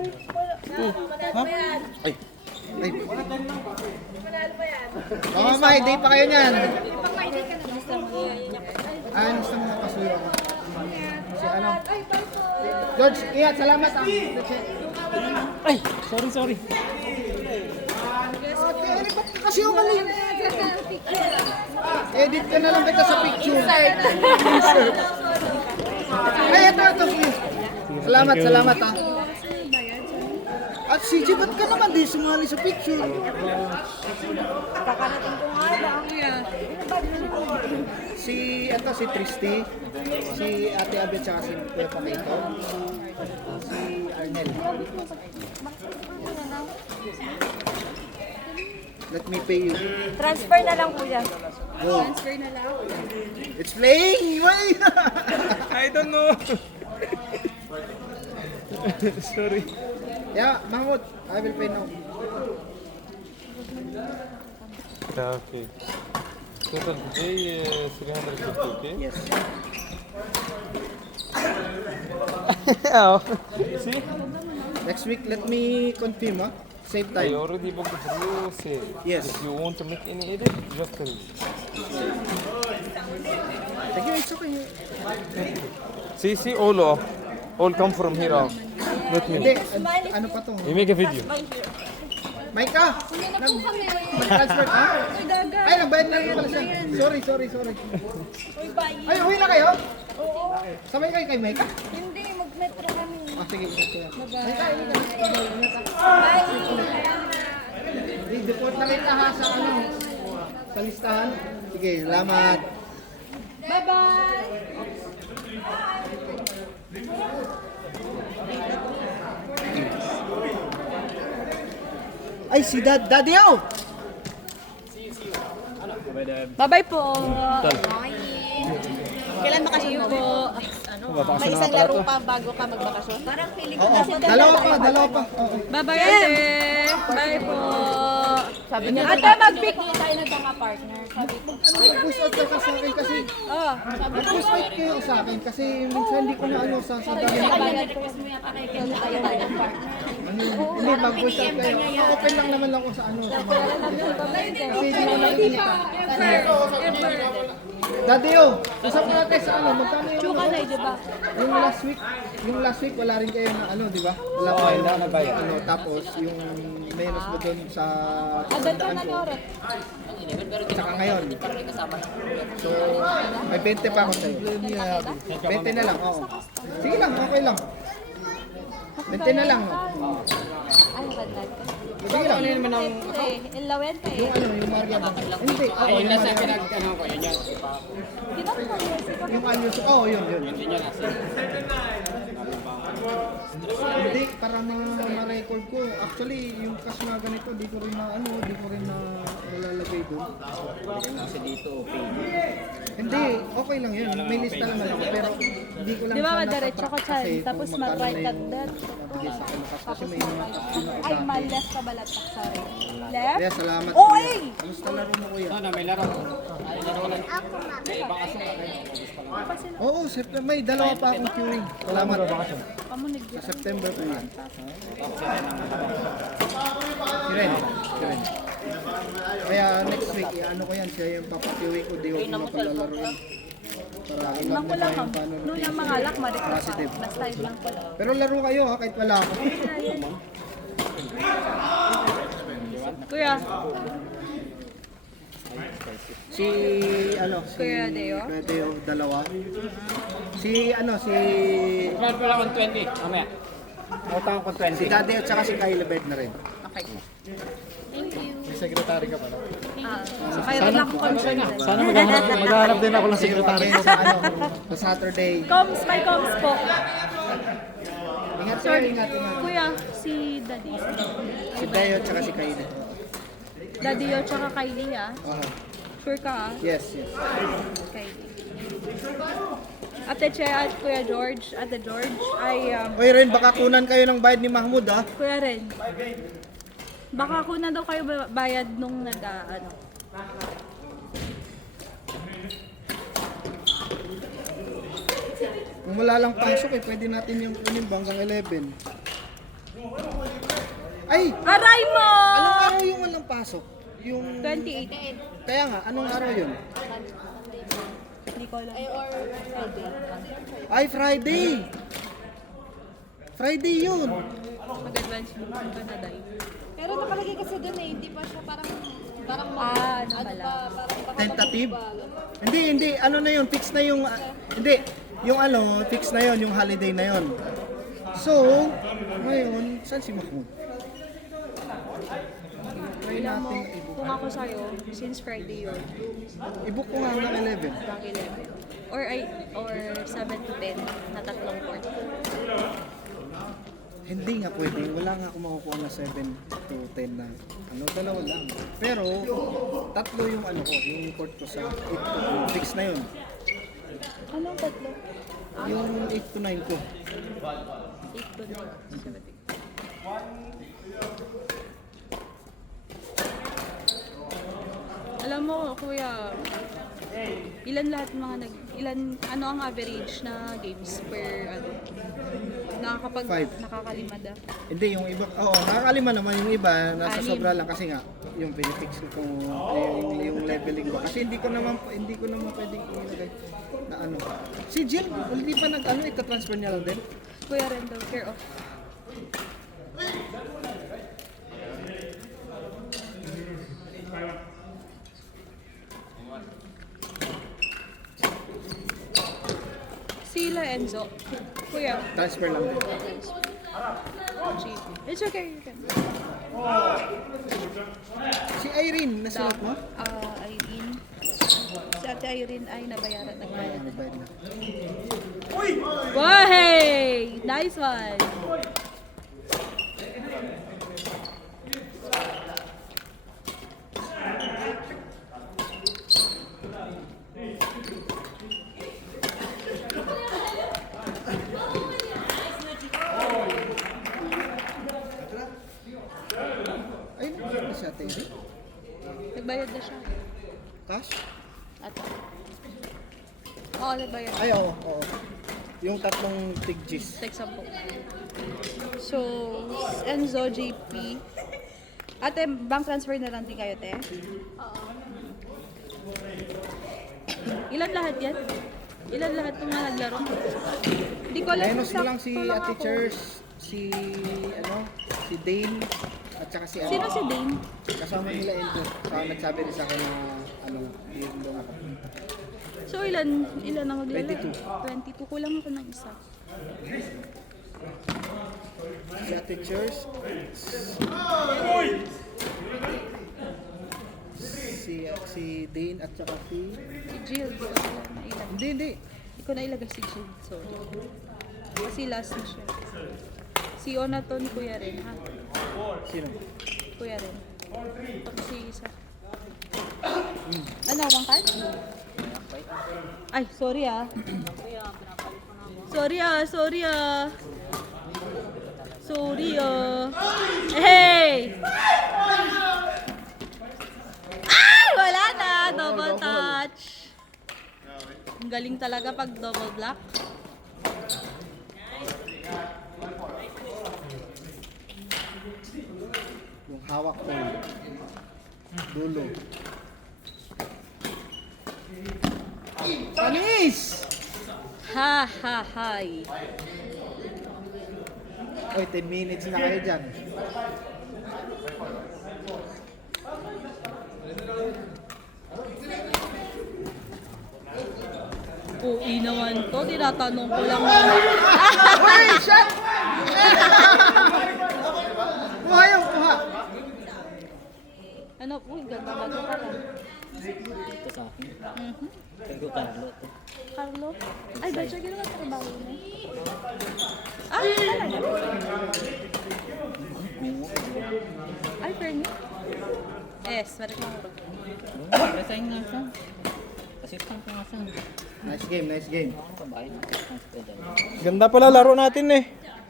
Ha? Ay. Ay. Baka ma-ID pa kayo niyan. Ah, gusto mo pasuyo ako. Si ano? George, ingat, salamat ah. Ay, sorry. Ate, ba't kasi yung mali? Edit ka na lang kita sa picture. Insert. Ay, ito. Sige. Salamat ah. At si G, ba't ka naman di sumali sa picture? Kakarating ko nga lang. Si Tristy, si Ate Abet, tsaka si Kuya Paquito, si Arnel. Let me pay you. Transfer na lang kuya. Go. It's playing! Why? I don't know. Sorry. Yeah, Mahmoud, I will pay now. Okay. Total today 350, okay? Yes. Oh, see? Next week, let me confirm, huh? Same I time. already booked for you, say. Yes. If you want to make any edit, just tell me. Thank you, it's okay. See, all come from here. Not Hindi, me. ano pa to? You make a video. Micah! Nag-transfer ka? Ay, nagbayad na rin pala siya. Sorry. Ay, uwi na kayo? Oo. Sabay kayo kay Micah? Hindi, mag-metro kami. Ah, sige, ingat kayo. Micah, ingat. I-deport na kita ha sa ano? Sa listahan? Sige, salamat. Bye-bye! Ay, si Daddy O! Bye-bye po! Kailan bakasyon mo? May isang laro pa bago ka magbakasyon? Parang feeling ko dapat Dalawa pa. Oo. Bye-bye ate! Bye po! Sabi niya, ate mag-pick tayo ng mga partner. Sabi ko, Push out ka sa akin kasi. oh, Push out kayo sa akin kasi minsan hindi ko na ano sa dami. bayad ko kasi may pakikill tayo ng partner. Hindi, mag-push out kayo. Open lang naman ako sa ano. Sa mga kasi hindi ko nakikita. Daddy O, usap natin sa ano, magkano yung Chuka na, di ba? yung last week wala rin kayo na ano, di ba? Wala pa kayo na bayad. Ano, tapos yung menos mo doon sa Agad ka tandaan na, ko. Nora. Tsaka ngayon. So, may 20 pa ako sa'yo. 20 na lang, oo. Sige lang, okay lang. 20 na lang, no? Ay, ganda. Sige lang. El Lawente eh. Yung ano, yung Maria ba? Hindi, oo, yung Maria. Di ba po Yung Anyos, oo, yun. Hindi, para ma-record ko. Actually, yung cash na ganito, di ko rin na nalalagay doon. Kasi dito, okay. Hindi, okay lang yun. May lista naman ako, pero hindi ko lang Di ba sana madiretso ka kasi dyan, tapos kung magkano mag-right na at yung that. nabigay sa akin. Kasi may Ay, mal-left ka balatak, sorry. Left? Kaya salamat. Oh, kuya. ay! Kamusta laro mo, kuya? May laro. Oo, may dalawa pa akong queuing. Salamat. Pamunig Sa September po yan. Si Ren. Kaya next week, ano ko yan, siya yung papatiwi ko, di ko mapalalaroin. Para alam Ibang ko nila lang, yung paano nung yung mga alak, ma-request Positive. basta ibang ko lang. Pero laro kayo ha, kahit wala ako. Kuya, Si, Kuya Deo? Kuya Deo, dalawa. Si, Meron pala akong 20, mamaya. Utang ko 20. si Daddy at saka si Kylie Bed na rin. okay. Thank you. May secretary ka pala. Kaya rin ako concern. Sana maghahanap din ako ng secretary sa sa Saturday. May comms po. Ingat kayo, ingat. Kuya, si Daddy. Si Deo at saka si Kylie. Daddy yo, tsaka Kylie ah. Sure ka ah? Yes. Kylie. Ate Che at Kuya George, Ate George, ay Oy Ren, baka kunan kayo ng bayad ni Mahmoud ha. Kuya Ren. Baka ko na daw kayo bayad nung ano. Kung wala lang pasok pwede natin yung kunin hanggang 11. Ay! Aray mo! Anong araw yung walang pasok? Yung... 28. Kaya nga, anong araw yun? Hindi ko alam. Or Friday. Ay, Friday! Friday yun! Mag-advance mo kung ka na dahil. Pero nakalagay kasi doon eh, hindi pa siya parang Ano pala? parang baka Tentative? mag-iba. Hindi, ano na yun, fix na yung, hindi, yung ano, fix na yun, yung holiday na yun. So, ngayon, saan si Mahmoud? Try Alam mo, natin i-book. kung ako sa'yo, since Friday yun, I-book ko nga ng 11. hanggang 11. Or 7 to 10 na tatlong court. Hindi nga pwede, wala nga ako makukuha na 7 to 10 na, ano, dalawa lang. Pero, tatlo yung ano ko, yung court ko sa 8 to, fix na yun. Anong tatlo? Yung 8 to 9 ko. 8 to 9. 7. Alam mo, kuya, ilan lahat mga ano ang average na games per ano? Five. Nakakalimada. Hindi, yung iba, oo, nakakalima naman yung iba, nasa Anim. sobra lang kasi nga, yung pinifix ko kung yung leveling ba. Kasi hindi ko naman pwedeng ilagay na ano. Si Jill, hindi pa nag-ano, ita-transfer niya lang din. Kuya Rendo, care of. Sila Enzo. Kuya. Transfer lang din. It's okay, you can. Si Irene, nasulat mo? Irene. Si Ate Irene ay nabayaran, nagbayad. Nabayad na. Hey! Nice one! Ay, nagbayad na si Ate Irene. Nagbayad na siya. Cash? Ate. Oo, nagbayad. Ay, oo. Yung tatlong tig-gis. Like 10. So, Enzo, JP. Ate, bank transfer na lang din kayo, te? Ilan lahat yan? Ilan lahat ng mga naglaro? Hindi ko alam. Minus mo lang si sakto lang Ate ako. Chers, si Dane, at saka si Sino si Dane? Kasama nila Enzo. Saka nagsabi rin sa akin na yung doon ako. So, ilan ang maglalaro? 22. 22. Kulang ako ng isa. Si Ate Chers, si Dane at saka si... Si Jill. Di ko alam na ilan. Hindi. Hindi ko na ilagay si Jill. Sorry. Kasi last na siya. Si Ona to ni Kuya rin, ha? Sino? Kuya rin. Tapos si isa. Ano, wangkat? Ay, sorry ah. Sorry ah. Sorry ah. Hey! Ay, wala na. Double touch. Ang galing talaga pag double block. Yung hawak ko. Dulo. Panis! Ha ha hay. Oy, 10 minutes na kayo dyan. Uy naman to, tinatanong ko lang. Uy, shot! Kuha yung kuha. Ano, uy, ganda ba ito pala? Ito sa akin. Kaya ko Carlo to. Carlo? Ay, ba siya ginawa trabaho na? Ah, talaga? Ay, Fernie? Yes, meron ko. Resign nga siya. Assistant ka nga siya. Nice game. Ako babae na. Ganda pala laro natin eh.